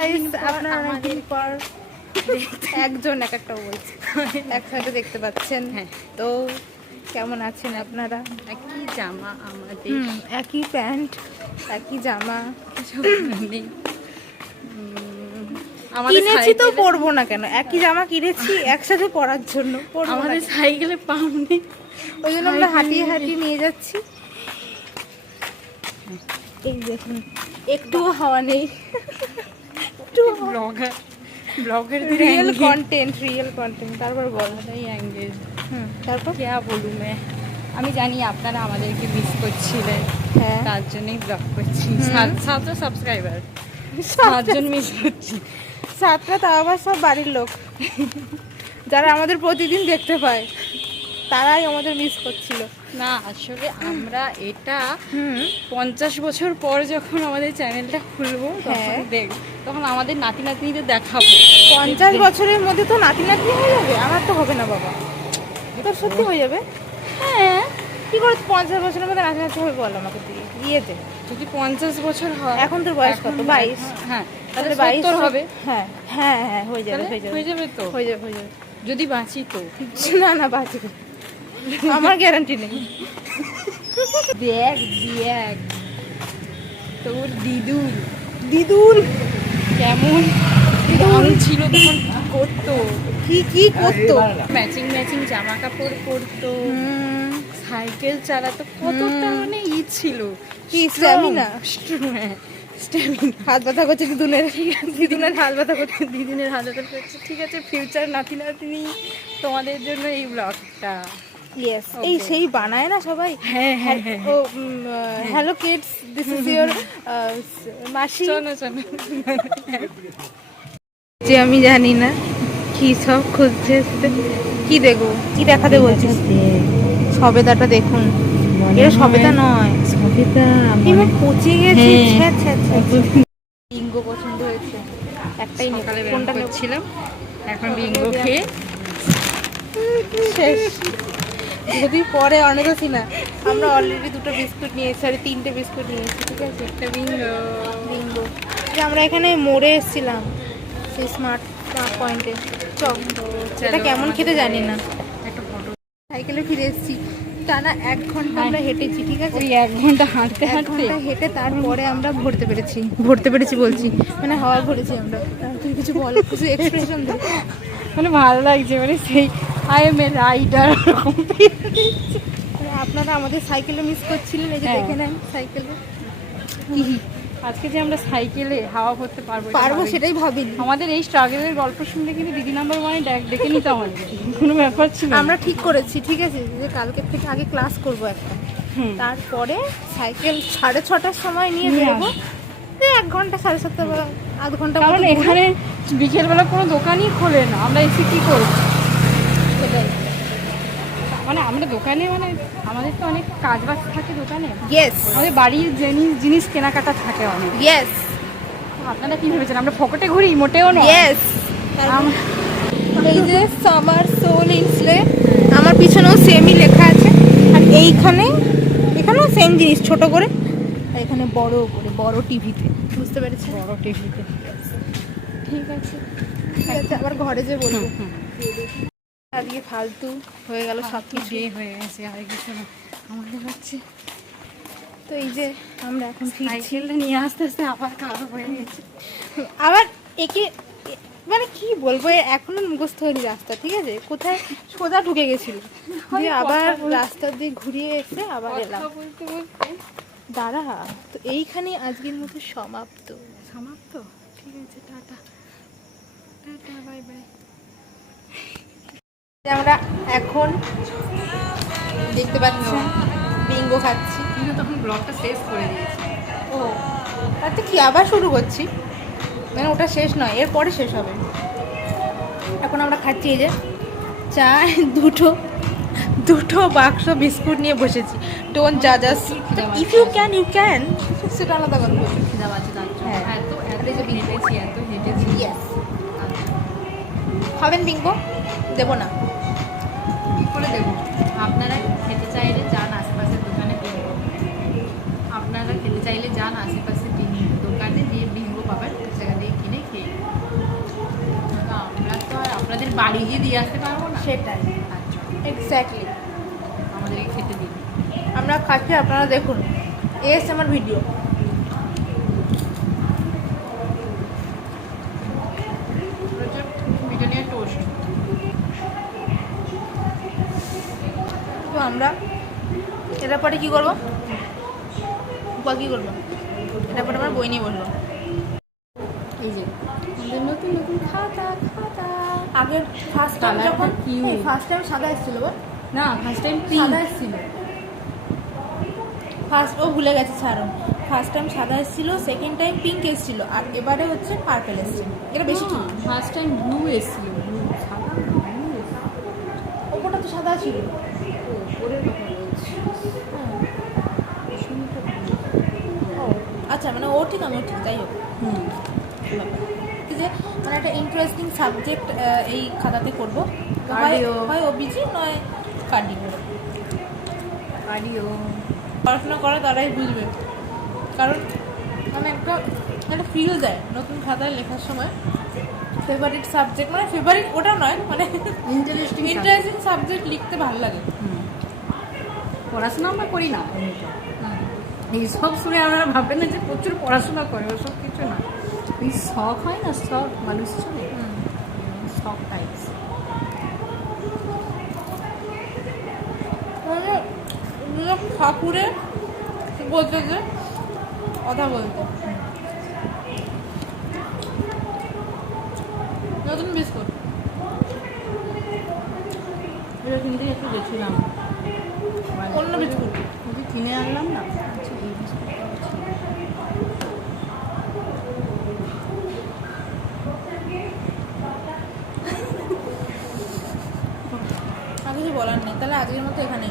আপনারা অনেকদিন পর একজন এক একটা বলছে একসাথে দেখতে পাচ্ছেন। তো কেমন আছেন আপনারা? একই জামা আমাদের, একই প্যান্ট, একই জামা কিনেছি তো পরবো না কেন? একই জামা কিনেছি একসাথে পরার জন্য, আমাদের সাইকেলে পাম্প নেই, ওই জন্য আমরা হাঁটিয়ে হাঁটিয়ে নিয়ে যাচ্ছি। এই দেখুন একটুও হাওয়া নেই। Blogger real content. তারপর বল এঙ্গেজ। তারপর क्या बोलूं मैं? আমি জানি আপনারা আমাদেরকে মিস করছিলেন, হ্যাঁ তার জন্যই ব্লগ করছি। 700 সাবস্ক্রাইবার, 7 জন মিস করছি। 7টা তাও আবার সব বাড়ির লোক যারা আমাদের প্রতিদিন দেখতে পায়, তারাই আমাদের মিস করছিল। না আসলে আমরা এটা 50 বছর পর যখন আমাদের চ্যানেলটা খুলবো তখন তখন আমাদের নাতি নাতনিদের দেখাবো। 50 বছরের মধ্যে তো নাতি নাতনি হয়ে যাবে? আমার তো হবে না বাবা, তোর সত্যি হয়ে যাবে? হ্যাঁ, কি করে 50 বছরের মধ্যে নাতি নাতনি হবে বল আমাকে দিয়ে ইয়েতে? যদি 50 বছর হয়, এখন তোর বয়স কত? 22। হ্যাঁ, তাহলে 72 হবে। হ্যাঁ হ্যাঁ হ্যাঁ হয়ে যাবে তো হয়ে যাবে যদি বাঁচি তো। না বাঁচবে, আমার গ্যারান্টি নেই। দেখ তোর দিদুল কেমন রং ছিল তখন, করতো কি করতো, ম্যাচিং জামা কাপড় পরতো, সাইকেল চালাতো, কতটা মানে ছিল কি স্ট্যামিনা। হাত ব্যথা করছে দিদুনের হাত ব্যথা করছে, দিদিনের হাত ব্যথা করছে। ঠিক আছে, ফিউচার নাতি নাতনি তোমাদের জন্য এই ব্লগটা। ইয়েস, এই সেই বানায় না সবাই। হ্যাঁ ও hello kids, this is your মাসি। শোনো যে আমি জানি না কি সব খুঁজছে, কি দেখবো, কি দেখাতে বলছিস? সবেদাটা দেখুন, এটা সবেদা নয়, সবেদা আমি পচে গেছি। বিঙ্গো পছন্দ হয়েছে, একটাই সকালে কোনটা করছিলাম, এখন বিঙ্গো খেয়ে শেষ। যদি পরে অনেকছি না, আমরা অলরেডি 2টো বিস্কুট নিয়েছি, আর 3টে বিস্কুট নিয়েছি। ঠিক আছে, একটা বিঙ্গো। যে আমরা এখানে মোড়ে এসেছিলাম, সেই স্মার্ট পয়েন্টে। এটা কেমন খেতে জানি না। একটা ফটো, সাইকেলে ফিরে এসেছি, টানা 1 ঘন্টা আমরা হেঁটেছি। ঠিক আছে, ওই 1 ঘন্টা হাঁটতে হেঁটে তারপরে আমরা ভরতে পেরেছি বলছি, মানে হাওয়া ভরেছি আমরা। তুই কিছু বল, কিছু এক্সপ্রেশন দে। মানে ভালো লাগছে, মানে সেই আই এম এ রাইডার। আপনারা আমাদের সাইকেলে মিস করছিলেন, এই যে দেখে নেন সাইকেলে। আজকে যে আমরা সাইকেলে হাওয়া করতে পারবো সেটাই ভাবিনি। আমাদের এই স্ট্রাগলের গল্প শুনলে কিন্তু দিদি নাম্বার 1 ডেকে নিতাম আর কি, কোনো ব্যাপার ছিল। আমরা ঠিক করেছি, ঠিক আছে, যে কালকের থেকে আগে ক্লাস করবো একটা, তারপরে সাইকেল 6:30টার সময় নিয়ে বেরোবো। 1 ঘন্টা 7:30 বা আধ ঘন্টা, কারণ এখানে বিকেলবেলা কোনো দোকানই খোলে না, আমরা এসে কি করবো? সেটাই, মানে আমরা দোকানে, মানে আমাদের তো অনেক কাজ বাজ থাকে দোকানে। ইয়েস, আমাদের বাড়ির জিনিস কেনাকাটা থাকে অনেক। ইয়েস, আপনারা কি ভেবেছেন আমরা ফকটে ঘুরি? মোটেও না। ইয়েস। এই যে সামার সোল ইনসলে, আমার পিছনেও সেমই লেখা আছে, আর এখানেও সেম জিনিস ছোট করে, আর এখানে বড় টিভিতে, বুঝতে পেরেছি, বড় টিভিতে। ঠিক আছে আবার ঘরে যে বলবো। আজকে ফালতু হয়ে গেল সব কিছু, হয়ে গেছে, আর কিছু না আমাদের হচ্ছে। তো এই যে আমরা এখন সাইকেলটা নিয়ে আস্তে আস্তে আবার খারাপ হয়ে গেছে। আবার একে মানে কি বলবো, এখনো মুখস্থ হয়নি রাস্তা। ঠিক আছে, কোথায় সোজা ঢুকে গেছিল, দিয়ে আবার রাস্তা দিয়ে ঘুরিয়ে এসে আবার এলাম। দাঁড়া, তো এইখানে আজকের মতো সমাপ্ত। ঠিক আছে, টাটা বাই বাই। আমরা এখন দেখতে পাচ্ছি বিঙ্গো খাচ্ছি, কিন্তু তখন ব্লগটা শেষ করে দিয়েছি। ও আচ্ছা, কি আবার শুরু করছি? মানে ওটা শেষ নয়, এরপরে শেষ হবে। এখন আমরা খাচ্ছি এই যে চা, দুটো বাক্স বিস্কুট নিয়ে বসেছি। ডোন্ট জাজ আস, ইফ ইউ ক্যান সেটা আলাদা কথা। হ্যাঁ, এত হেঁটেছি। ইয়েস, খাবেন বিঙ্গো? দেবো না, কী করে দেবো? আপনারা খেতে চাইলে যান আশেপাশের দোকানে, আপনারা খেতে চাইলে যান আশেপাশে দোকানে, দিয়ে বিঙ্গো পাবেন, সেখান থেকে কিনে খেয়ে বাড়ি গিয়ে দিয়ে আসতে পারবো না। সেটাই, আচ্ছা, এক্স্যাক্টলি। আমাদেরকে খেতে দিন। আমরা খাচ্ছি, আপনারা দেখুন, আমার ভিডিও। Britannia toast. তো আমরা এটার পরে কি করবো, কি করবো, এটার পরে আমরা বই নিয়ে বসবো। এই যে আমাদের নতুন নতুন খাতা খাতা। আগের ফার্স্ট টাইম Colour যখন টা cute। ফার্স্ট টাইম সাদা এসেছিল, না, ফার্স্ট টাইম সাদা এসেছিল ফার্স্ট, ও ভুলে গেছে ছাড়ুন। ফার্স্ট টাইম সাদা এসেছিল, সেকেন্ড টাইম পিঙ্ক এসেছিল, আর এবারে হচ্ছে পার্পেল এসেছিল। এটা বেশি ঠিক। ফার্স্ট টাইম ব্লু এসেছিল, ব্লু সাদা ব্লু। ওপরটা তো সাদা ছিল। ওপরের কথা বলছি। ও আচ্ছা, মানে ও ঠিক, আমি ঠিক, যাই হোক। হুম, এই যে মানে একটা ইন্টারেস্টিং সাবজেক্ট এই খাতাতে করবো। Cardio। হয় ওবিজি, নয় কার্ডিও। কার্ডিও। পড়াশোনা করে তারাই বুঝবে, কারণ মানে একটা একটা ফিল দেয় নতুন খাতায় লেখার সময়। ফেভারিট সাবজেক্ট, মানে ফেভারিট ওটা নয়, মানে ইন্টারেস্টিং ইন্টারেস্টিং সাবজেক্ট লিখতে ভালো লাগে। পড়াশোনা আমরা করি না এমনিতে। এইসব শুনে আমরা ভাববেন না যে প্রচুর পড়াশোনা করে, ওসব কিছু না। এই শখ হয় না, শখ মানুষ চলে, শখ টাইপস। মানে ঠাকুরে বলতে যে কথা বলতে। নতুন বিস্কুট এটা কিনতে একটু গেছিলাম, অন্য বিস্কুট। ওকে কিনে আনলাম না। আচ্ছা, এই বিস্কুটটা আছে। আর কিছু বলার নেই, তাহলে আজকের মতো এখানে।